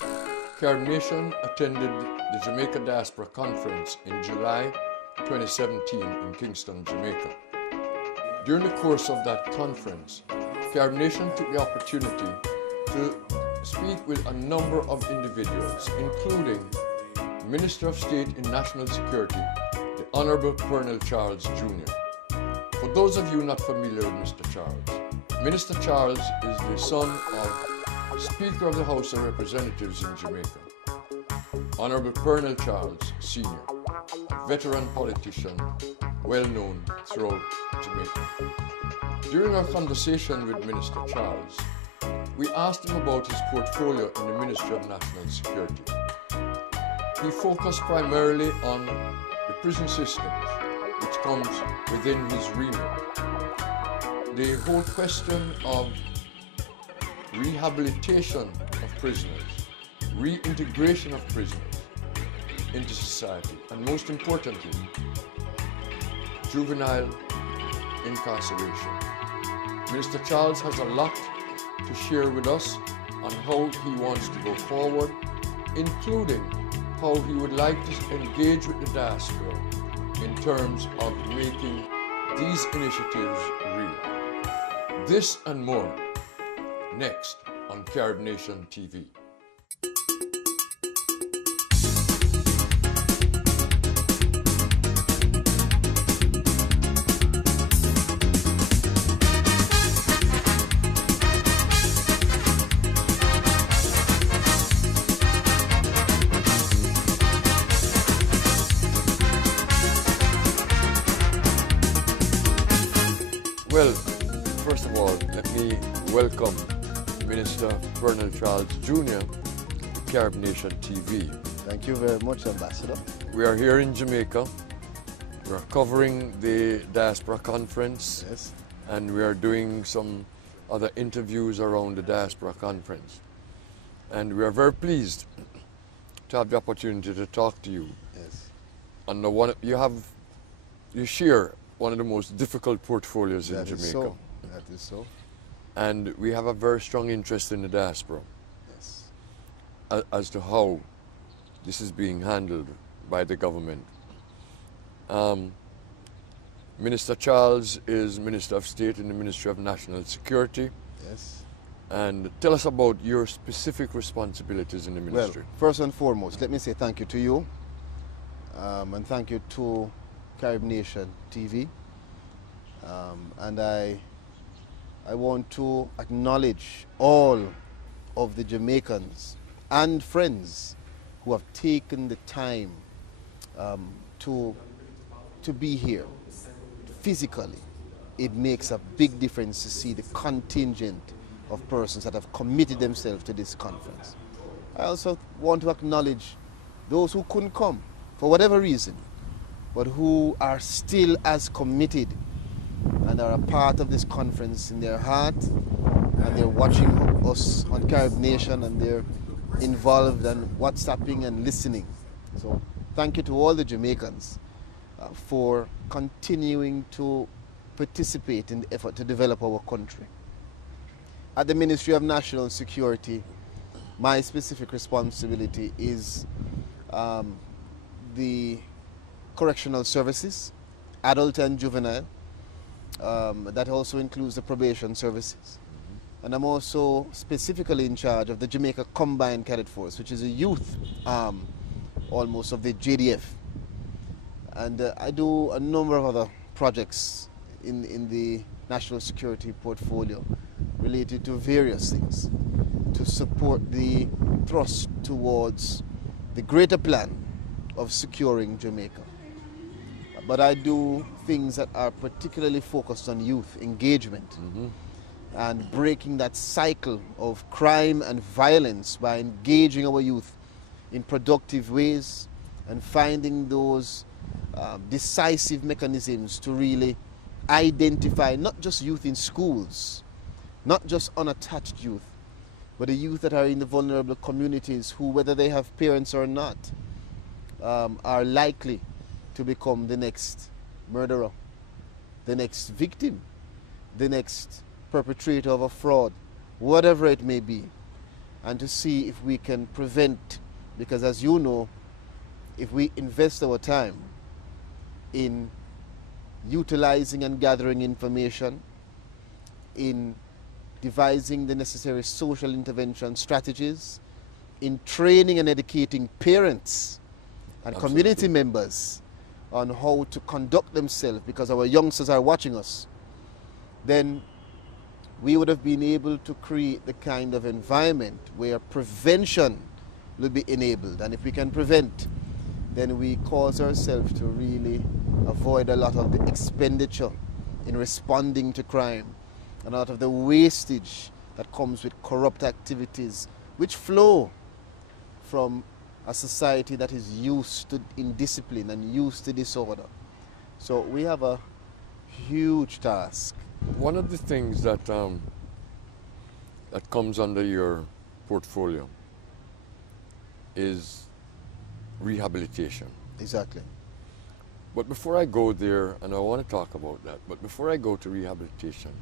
CARIBNATION attended the Jamaica Diaspora Conference in July 2017 in Kingston, Jamaica. During the course of that conference, CARIBNATION took the opportunity to speak with a number of individuals, including Minister of State in National Security, the Honorable Pearnel Charles Jr. For those of you not familiar with Mr. Charles, Minister Charles is the son of Speaker of the House of Representatives in Jamaica, Honorable Pearnel Charles Sr., a veteran politician well known throughout Jamaica. During our conversation with Minister Charles, we asked him about his portfolio in the Ministry of National Security. He focused primarily on the prison systems, which comes within his remit. The whole question of rehabilitation of prisoners, reintegration of prisoners into society, and most importantly, juvenile incarceration. Minister Charles has a lot to share with us on how he wants to go forward, including how he would like to engage with the diaspora in terms of making these initiatives real. This and more next on CARIBNATION TV. Well, first of all, let me welcome Minister Pearnel Charles Jr. to CARIBNATION TV. Thank you very much, Ambassador. We are here in Jamaica. We are covering the Diaspora Conference. Yes. And we are doing some other interviews around the Diaspora Conference. And we are very pleased to have the opportunity to talk to you. Yes. On the one, you share one of the most difficult portfolios in Jamaica. So. That is so. And we have a very strong interest in the diaspora. Yes. As to how this is being handled by the government. Minister Charles is Minister of State in the Ministry of National Security. Yes. And tell us about your specific responsibilities in the ministry. Well, first and foremost, let me say thank you to you, and thank you to CARIBNATION TV. And I want to acknowledge all of the Jamaicans and friends who have taken the time to be here physically. It makes a big difference to see the contingent of persons that have committed themselves to this conference. I also want to acknowledge those who couldn't come for whatever reason, but who are still as committed and are a part of this conference in their heart, and they're watching us on CARIBNATION, and they're involved and WhatsApping and listening. So thank you to all the Jamaicans for continuing to participate in the effort to develop our country. At the Ministry of National Security, my specific responsibility is the correctional services, adult and juvenile. That also includes the probation services. And I'm also specifically in charge of the Jamaica Combined Cadet Force, which is a youth arm almost of the JDF. And I do a number of other projects in the national security portfolio related to various things to support the thrust towards the greater plan of securing Jamaica. But I do things that are particularly focused on youth engagement and breaking that cycle of crime and violence by engaging our youth in productive ways and finding those decisive mechanisms to really identify not just youth in schools, not just unattached youth, but the youth that are in the vulnerable communities who, whether they have parents or not, are likely to become the next murderer, the next victim, the next perpetrator of a fraud, whatever it may be. and to see if we can prevent, because as you know, if we invest our time in utilizing and gathering information, in devising the necessary social intervention strategies, in training and educating parents and community members on how to conduct themselves, because our youngsters are watching us, then we would have been able to create the kind of environment where prevention will be enabled. And if we can prevent, then we cause ourselves to really avoid a lot of the expenditure in responding to crime and a lot of the wastage that comes with corrupt activities which flow from a society that is used to indiscipline and used to disorder. So we have a huge task. One of the things that that comes under your portfolio is rehabilitation. Exactly. But before I go there, and I want to talk about that, but before I go to rehabilitation,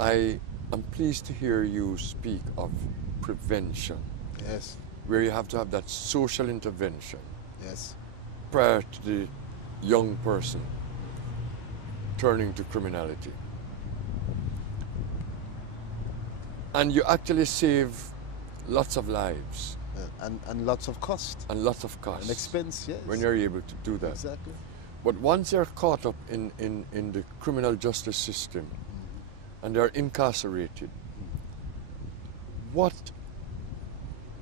I am pleased to hear you speak of prevention. Yes. Where you have to have that social intervention. Yes. Prior to the young person turning to criminality. And you actually save lots of lives. And lots of cost. And lots of cost. And expense, yes. When you're able to do that. Exactly. But once they're caught up in the criminal justice system and they're incarcerated, what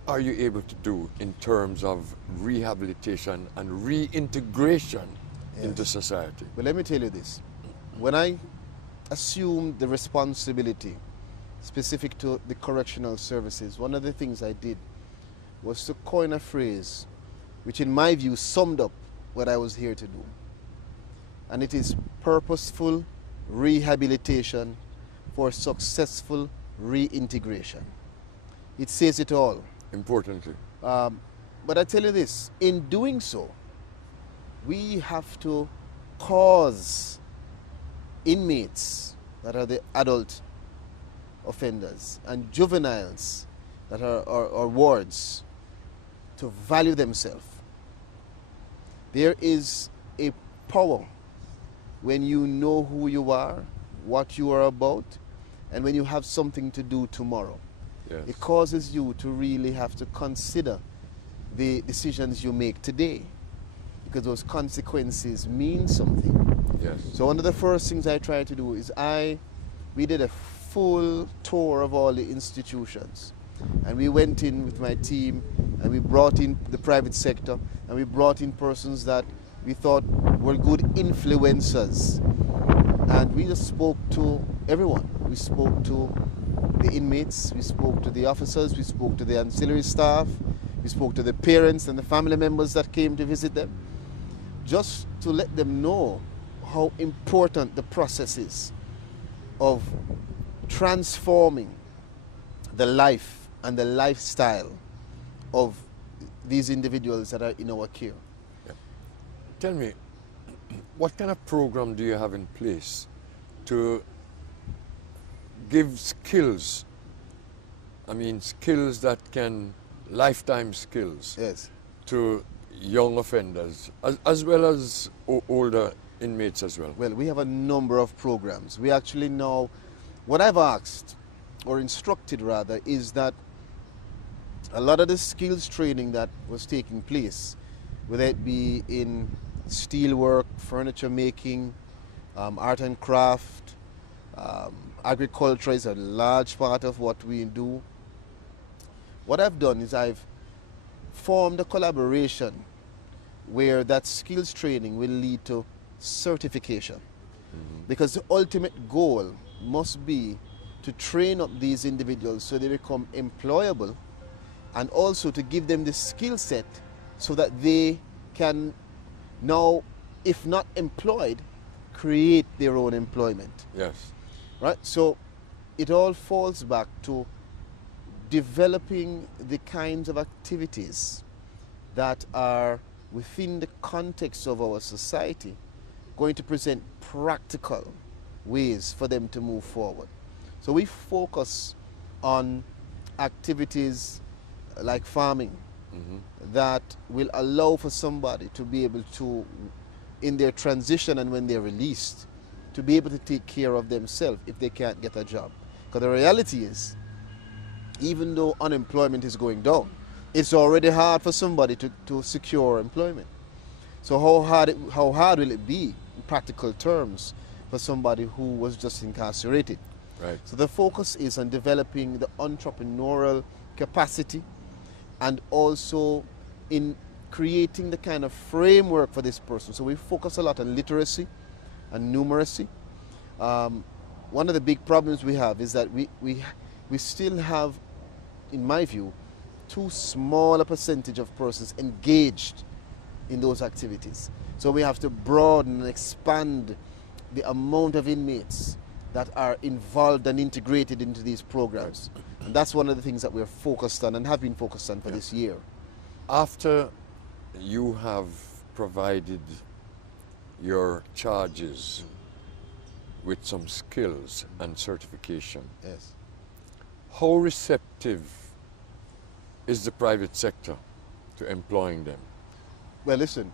are you able to do in terms of rehabilitation and reintegration into society? Well, let me tell you this. When I assumed the responsibility specific to the correctional services, one of the things I did was to coin a phrase which in my view summed up what I was here to do. And it is purposeful rehabilitation for successful reintegration. It says it all. Importantly. But I tell you this, in doing so, we have to cause inmates that are the adult offenders and juveniles that are wards to value themselves. There is a power when you know who you are, what you are about, and when you have something to do tomorrow. Yes. It causes you to really have to consider the decisions you make today, because those consequences mean something. Yes. So one of the first things I tried to do is we did a full tour of all the institutions, and we went in with my team and we brought in the private sector and we brought in persons that we thought were good influencers, and we just spoke to everyone. We spoke to the inmates, we spoke to the officers, we spoke to the ancillary staff, we spoke to the parents and the family members that came to visit them, just to let them know how important the process is of transforming the life and the lifestyle of these individuals that are in our care. Yeah. Tell me, what kind of program do you have in place to give skills, skills that can, lifetime skills, Yes. to young offenders, as well as older inmates as well? Well, we have a number of programs. We actually know, what I've asked, or instructed rather, is that a lot of the skills training that was taking place, whether it be in steelwork, furniture making, art and craft, agriculture is a large part of what we do. What I've done is I've formed a collaboration where that skills training will lead to certification. Because the ultimate goal must be to train up these individuals so they become employable, and also to give them the skill set so that they can now, if not employed, create their own employment. Yes. Right? So it all falls back to developing the kinds of activities that are within the context of our society going to present practical ways for them to move forward. So we focus on activities like farming that will allow for somebody to be able to, in their transition and when they're released, to be able to take care of themselves if they can't get a job. Because the reality is, even though unemployment is going down, it's already hard for somebody to secure employment. So how hard will it be in practical terms for somebody who was just incarcerated? Right. So the focus is on developing the entrepreneurial capacity and also in creating the kind of framework for this person. So we focus a lot on literacy and numeracy. One of the big problems we have is that we still have, in my view, too small a percentage of persons engaged in those activities. So we have to broaden and expand the amount of inmates that are involved and integrated into these programs. And that's one of the things that we're focused on and have been focused on for this year. After you have provided your charges with some skills and certification, Yes. how receptive is the private sector to employing them? Well, listen,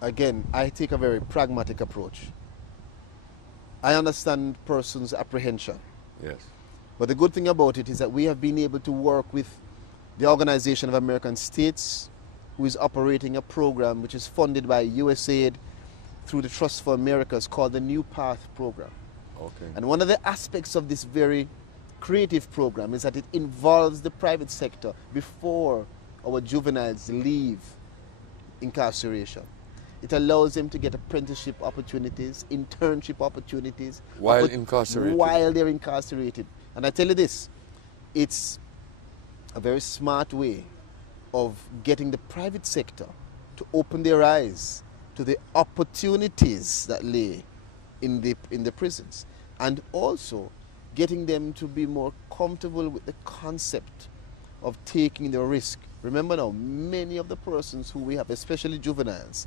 again, I take a very pragmatic approach. I understand persons' apprehension. Yes. But the good thing about it is that we have been able to work with the Organization of American States, who is operating a program which is funded by USAID through the Trust for Americas called the New Path Program. Okay. And one of the aspects of this very creative program is that it involves the private sector before our juveniles leave incarceration. It allows them to get apprenticeship opportunities, internship opportunities. While incarcerated. While they're incarcerated. And I tell you this, it's a very smart way of getting the private sector to open their eyes to the opportunities that lay in the prisons, and also getting them to be more comfortable with the concept of taking the risk. Remember now, many of the persons who we have, especially juveniles,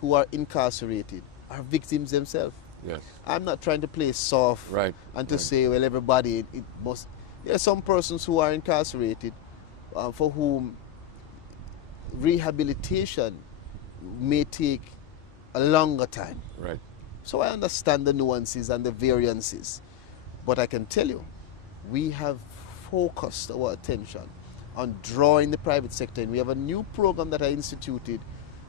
who are incarcerated, are victims themselves. Yes. I'm not trying to play soft Right. and to Right. say, well, everybody, it must. There are some persons who are incarcerated for whom rehabilitation may take a longer time. Right. So I understand the nuances and the variances. But I can tell you, we have focused our attention on drawing the private sector in. We have a new program that I instituted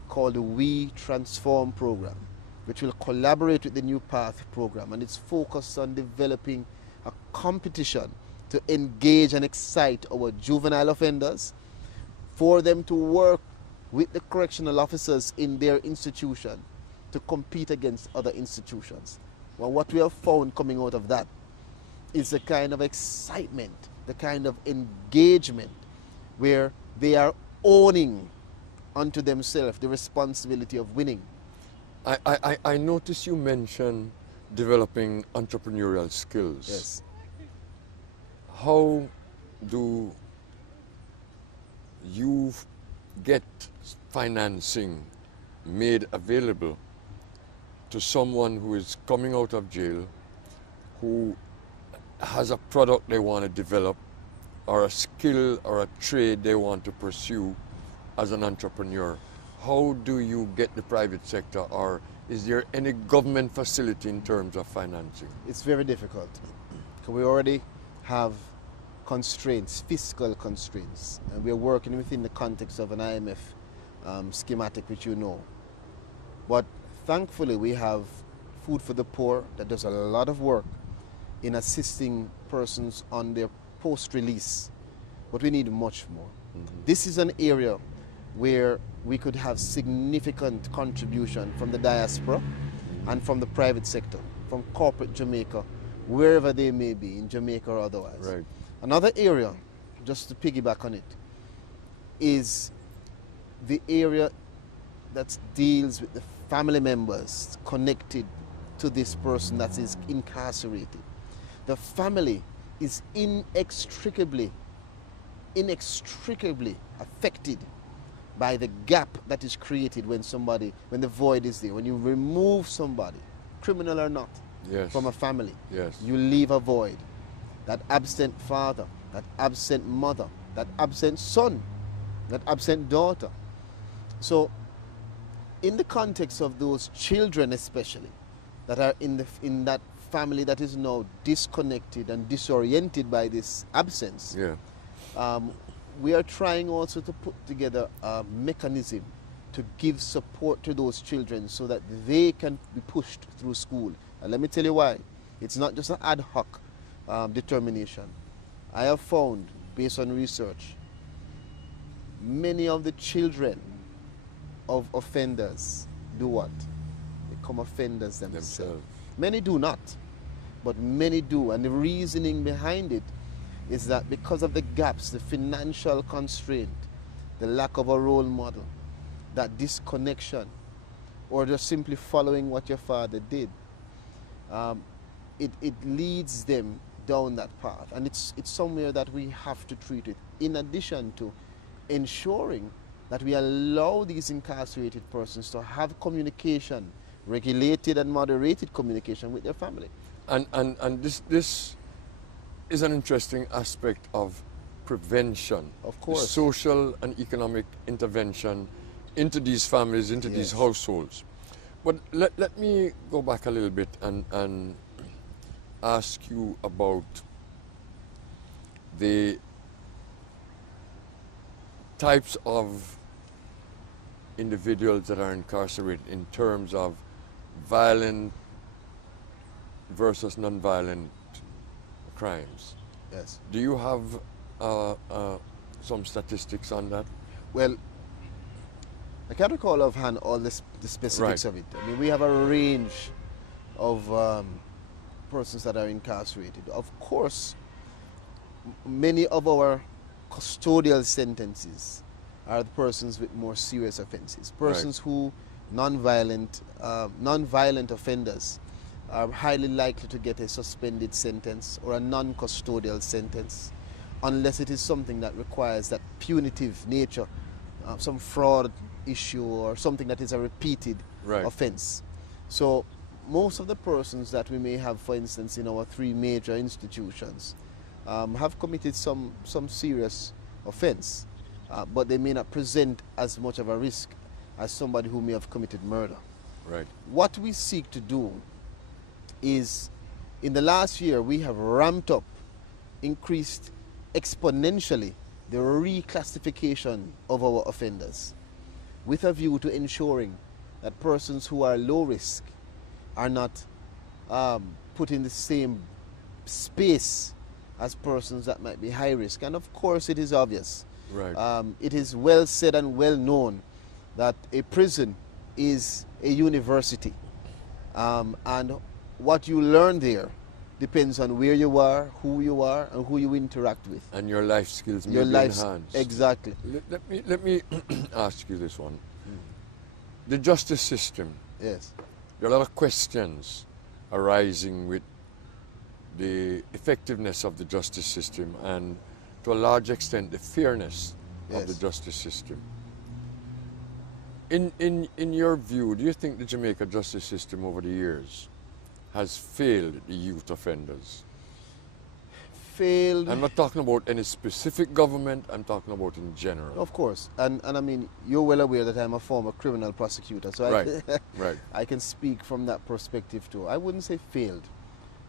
called the We Transform program, which will collaborate with the New Path program, and it's focused on developing a competition to engage and excite our juvenile offenders for them to work with the correctional officers in their institution to compete against other institutions. Well, what we have found coming out of that is the kind of excitement, the kind of engagement where they are owning unto themselves the responsibility of winning. I noticed you mentioned developing entrepreneurial skills. Yes. How do you get financing made available to someone who is coming out of jail, who has a product they want to develop, or a skill or a trade they want to pursue as an entrepreneur? How do you get the private sector, or is there any government facility in terms of financing? It's very difficult. We already have constraints, fiscal constraints, and we're working within the context of an IMF schematic, which you know. But thankfully we have Food for the Poor that does a lot of work in assisting persons on their post-release, but we need much more. This is an area where we could have significant contribution from the diaspora and from the private sector, from corporate Jamaica, wherever they may be, in Jamaica or otherwise. Right. Another area, just to piggyback on it, is the area that deals with the family members connected to this person that is incarcerated. The family is inextricably affected by the gap that is created when the void is there. When you remove somebody, criminal or not, Yes. from a family, Yes. you leave a void. That absent father, that absent mother, that absent son, that absent daughter. So in the context of those children especially that are in that family that is now disconnected and disoriented by this absence, we are trying also to put together a mechanism to give support to those children so that they can be pushed through school. And let me tell you why. It's not just an ad hoc determination. I have found, based on research, many of the children of offenders do what? Become offenders themselves. Many do not, but many do. And the reasoning behind it is that because of the gaps, the financial constraint, the lack of a role model, that disconnection, or just simply following what your father did, it leads them down that path. And it's somewhere that we have to treat it, in addition to ensuring that we allow these incarcerated persons to have communication, regulated and moderated communication with their family. And this is an interesting aspect of prevention. Of course. The social and economic intervention into these families, into these households. But let me go back a little bit and ask you about the types of individuals that are incarcerated in terms of violent versus non-violent crimes. Yes. Do you have some statistics on that? Well, I can't recall offhand all the specifics of it. I mean, we have a range of persons that are incarcerated. Of course, many of our custodial sentences are the persons with more serious offenses. Persons who, non-violent offenders, are highly likely to get a suspended sentence or a non-custodial sentence, unless it is something that requires that punitive nature, some fraud issue or something that is a repeated offense. So most of the persons that we may have, for instance, in our three major institutions, have committed some serious offense, but they may not present as much of a risk as somebody who may have committed murder. Right. What we seek to do is, in the last year, we have ramped up, increased exponentially the reclassification of our offenders, with a view to ensuring that persons who are low risk are not put in the same space as persons that might be high risk. And of course it is obvious. Right. It is well said and well known that a prison is a university. And what you learn there depends on where you are, and who you interact with. And your life skills may be enhanced. Exactly. Let me ask you this one. The justice system. Yes. There are a lot of questions arising with the effectiveness of the justice system and, to a large extent, the fairness of the justice system. In your view, do you think the Jamaica justice system over the years has failed the youth offenders? Failed? I'm not talking about any specific government, I'm talking about in general. Of course. And I mean, you're well aware that I'm a former criminal prosecutor, so I can speak from that perspective too. I wouldn't say failed.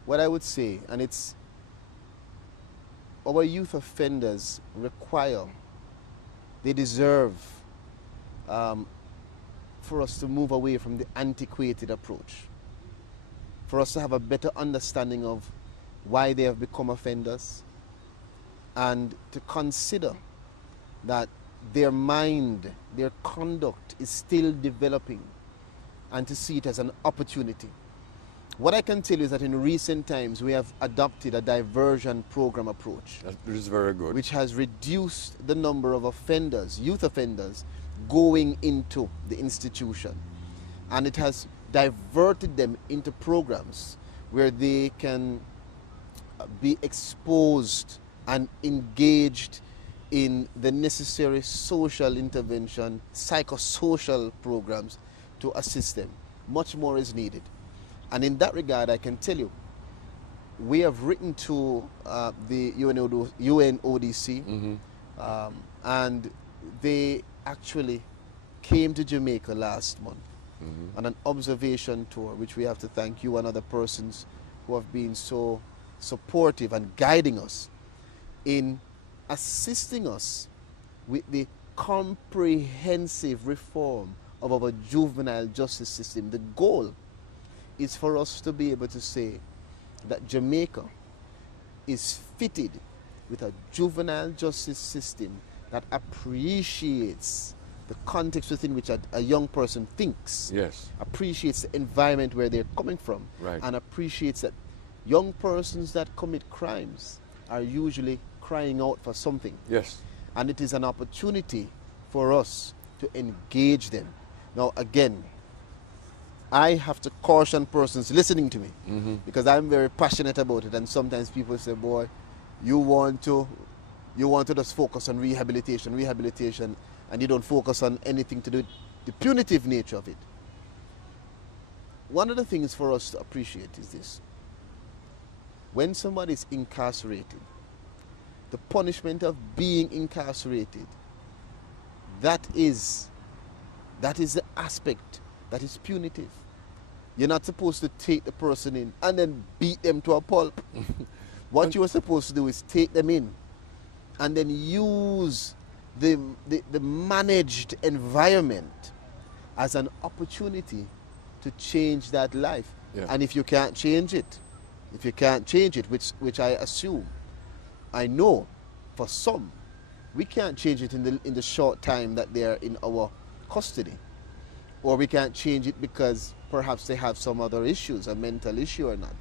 What I would say, and it's our youth offenders require, they deserve for us to move away from the antiquated approach, for us to have a better understanding of why they have become offenders, and to consider that their mind, their conduct is still developing, and to see it as an opportunity. What I can tell you is that in recent times we have adopted a diversion program approach. That is very good. Which has reduced the number of offenders, youth offenders, going into the institution. And it has diverted them into programs where they can be exposed and engaged in the necessary social intervention, psychosocial programs to assist them. Much more is needed. And in that regard, I can tell you, we have written to the UNODC, and they actually came to Jamaica last month on an observation tour, which we have to thank you and other persons who have been so supportive and guiding us in assisting us with the comprehensive reform of our juvenile justice system. The goal is for us to be able to say that Jamaica is fitted with a juvenile justice system that appreciates the context within which a young person thinks, Yes. appreciates the environment where they're coming from, Right. and appreciates that young persons that commit crimes are usually crying out for something. Yes. And it is an opportunity for us to engage them. Now, again, I have to caution persons listening to me because I'm very passionate about it, and sometimes people say, boy, you want to just focus on rehabilitation, and you don't focus on anything to do with the punitive nature of it. One of the things for us to appreciate is this. When somebody is incarcerated, the punishment of being incarcerated, that is the aspect that is punitive. You're not supposed to take the person in and then beat them to a pulp. What you are supposed to do is take them in and then use the managed environment as an opportunity to change that life. Yeah. And if you can't change it, which I assume, I know for some, we can't change it in the short time that they're in our custody. Or we can't change it because perhaps they have some other issues, a mental issue or not.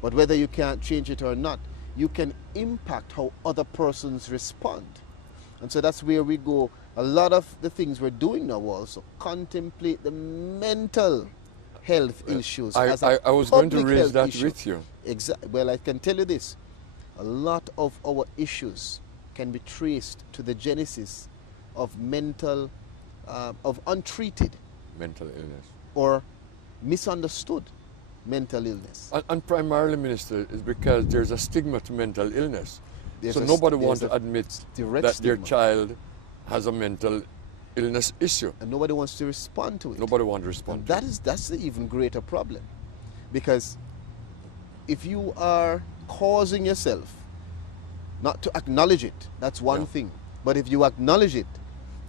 But whether you can't change it or not, you can impact how other persons respond. And so that's where we go. A lot of the things we're doing now also contemplate the mental health issues. I was going to raise that with you. Well, I can tell you this. A lot of our issues can be traced to the genesis of of untreated Mental illness. or misunderstood mental illness. And primarily, Minister, is because there's a stigma to mental illness. So nobody wants to admit that their child has a mental illness issue. And nobody wants to respond to it. Nobody wants to respond to it. That's the even greater problem. Because if you are causing yourself not to acknowledge it, that's one thing. But if you acknowledge it,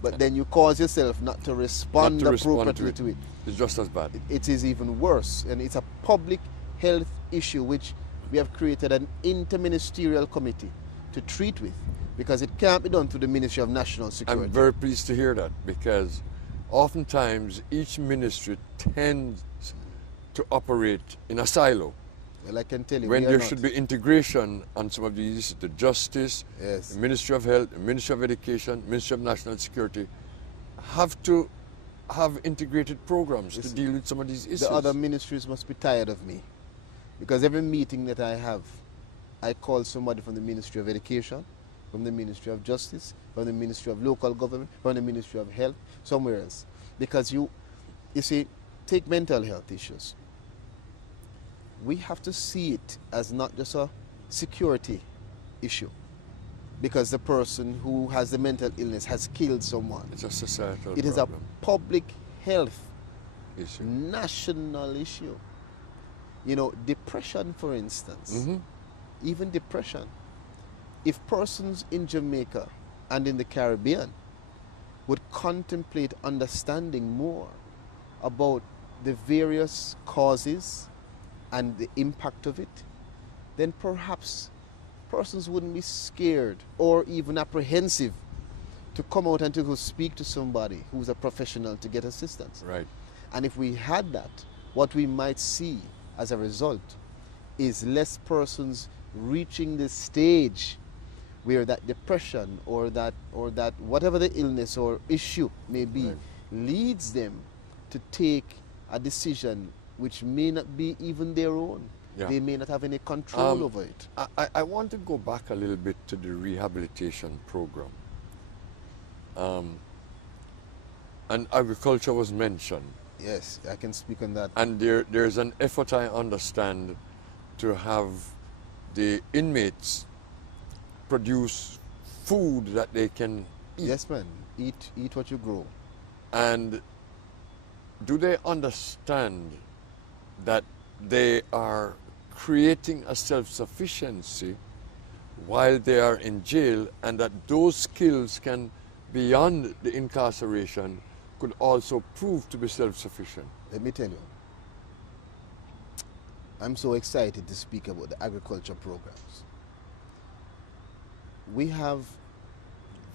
but then you cause yourself not to respond appropriately to it, it's just as bad. It is even worse. And it's a public health issue which we have created an interministerial committee to treat with, because it can't be done through the Ministry of National Security. I'm very pleased to hear that, because oftentimes each ministry tends to operate in a silo. Well, I can tell you, when there should be integration on some of these issues, the Justice, the Ministry of Health, the Ministry of Education, Ministry of National Security have to have integrated programs to deal with some of these issues. The other ministries must be tired of me, because every meeting that I have, I call somebody from the Ministry of Education, from the Ministry of Justice, from the Ministry of Local Government, from the Ministry of Health, somewhere else. Because you see, take mental health issues. We have to see it as not just a security issue, because the person who has the mental illness has killed someone. It's a societal problem. It is a public health issue, national issue. You know, depression, for instance, even depression. If persons in Jamaica and in the Caribbean would contemplate understanding more about the various causes and the impact of it, then perhaps persons wouldn't be scared or even apprehensive to come out and to go speak to somebody who's a professional to get assistance. Right. And if we had that, what we might see as a result is less persons reaching the stage where that depression or that whatever the illness or issue may be leads them to take a decision which may not be even their own. Yeah. They may not have any control over it. I want to go back a little bit to the rehabilitation program. And agriculture was mentioned. Yes, I can speak on that. And there's an effort, I understand, to have the inmates produce food that they can eat. Yes, man. Eat what you grow. And do they understand that they are creating a self-sufficiency while they are in jail, and that those skills can, beyond the incarceration, could also prove to be self-sufficient? Let me tell you, I'm so excited to speak about the agriculture programs. We have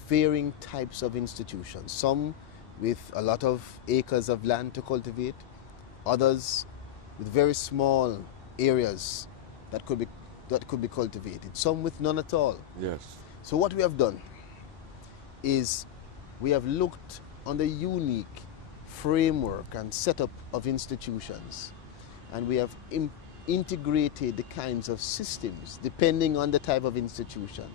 varying types of institutions, some with a lot of acres of land to cultivate, others with very small areas that could be cultivated, some with none at all. Yes. So what we have done is we have looked on the unique framework and setup of institutions, and we have integrated the kinds of systems depending on the type of institution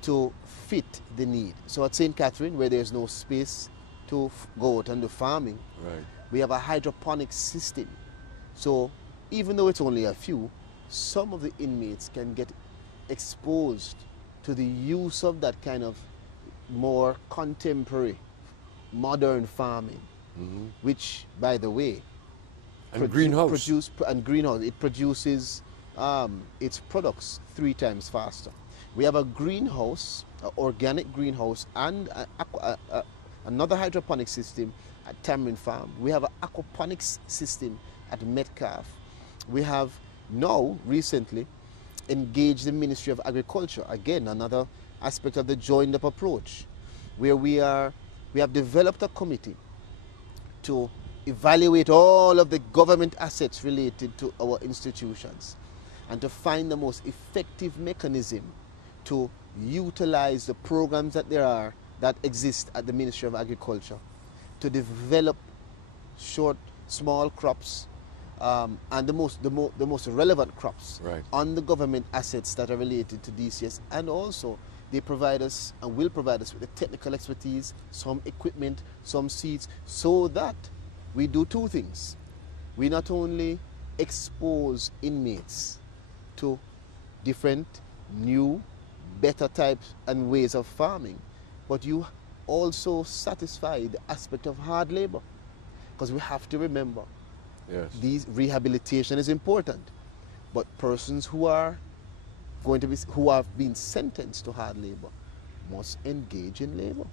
to fit the need. So at St. Catherine, where there's no space to go out and do farming, Right. we have a hydroponic system. So even though it's only a few, some of the inmates can get exposed to the use of that kind of more contemporary, modern farming, which, by the way, And greenhouse. It produces its products 3 times faster. We have a greenhouse, an organic greenhouse, and another hydroponic system at Tamarind Farm. We have an aquaponics system at Metcalf. We have now recently engaged the Ministry of Agriculture, again another aspect of the joined up approach, where we have developed a committee to evaluate all of the government assets related to our institutions and to find the most effective mechanism to utilize the programs that exist at the Ministry of Agriculture to develop small crops and the most relevant crops Right. on the government assets that are related to DCS, and also they provide us and will provide us with the technical expertise, some equipment, some seeds, so that we do 2 things. We not only expose inmates to different, new, better types and ways of farming, but you also satisfy the aspect of hard labor. Because we have to remember, Yes. these rehabilitation is important, but persons who have been sentenced to hard labor must engage in labor.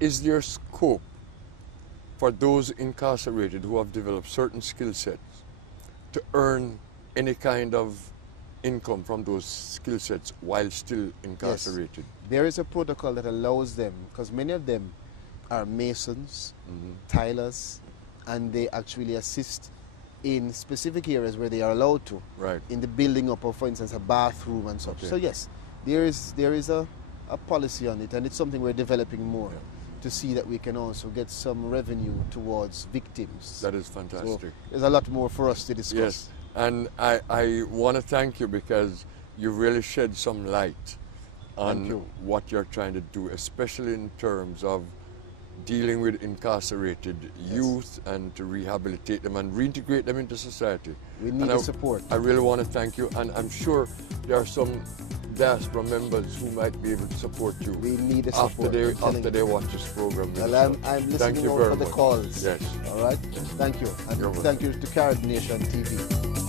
Is there scope for those incarcerated who have developed certain skill sets to earn any kind of income from those skill sets while still incarcerated? Yes. There is a protocol that allows them, because many of them are masons, tilers, and they actually assist in specific areas where they are allowed to, Right. in the building up of, for instance, a bathroom and such. Okay. So yes, there is a policy on it, and it's something we're developing more to see that we can also get some revenue towards victims. That is fantastic. So there's a lot more for us to discuss. Yes, and I want to thank you because you really shed some light on what you're trying to do, especially in terms of dealing with incarcerated youth and to rehabilitate them and reintegrate them into society. We need the support. I really want to thank you, and I'm sure there are some diaspora members who might be able to support you. We need the support. After they watch this program. Well, I'm listening out for the calls. Yes. All right. Thank you. And thank you to CARIBNATION TV.